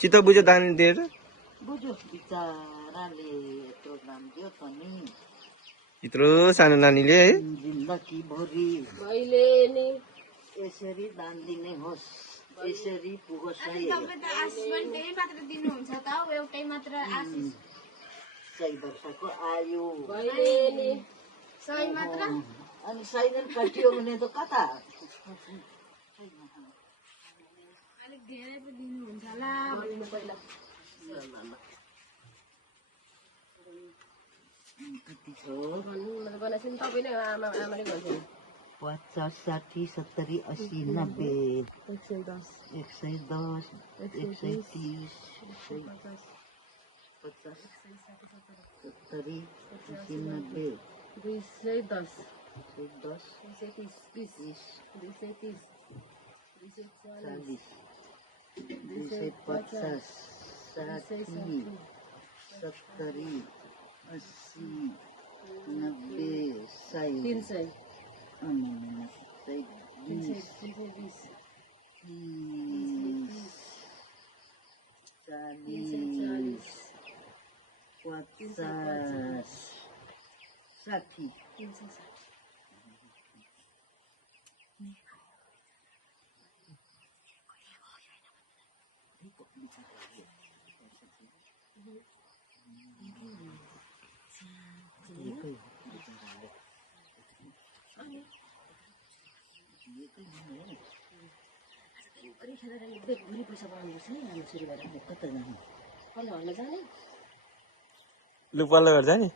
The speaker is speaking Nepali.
चित्त बुझ्यो दानी दिएर बुझ्यो बिचाराले यत्रो नाम दियो त नि यत्रो सानो नानीले है जिन्दगी भरि मैले नि यसरी दान दिने होस् यसरी पुगोस् है मात्र दिनुहुन्छ त एउटै मात्र आशिष 100 वर्षको आयु मैले नि सही मात्र अनि सैजन कटियो भने त कता अलिक धेरै पो दिनुहुन्छ होला पहिला कति छ बनाएको नि तपाईँले आमाले भन्छ 50 60 70 80 90 110 110 130 50 70 80 90 210 210 230 20 230 240 250 60 70 80 90 100 300 20 320 40 50 60 पैसा बनाउनुपर्छ नि हाम्रो सुरु गरेर कता जाने पल्लो हल्न जाने लु पल्लो घर जाने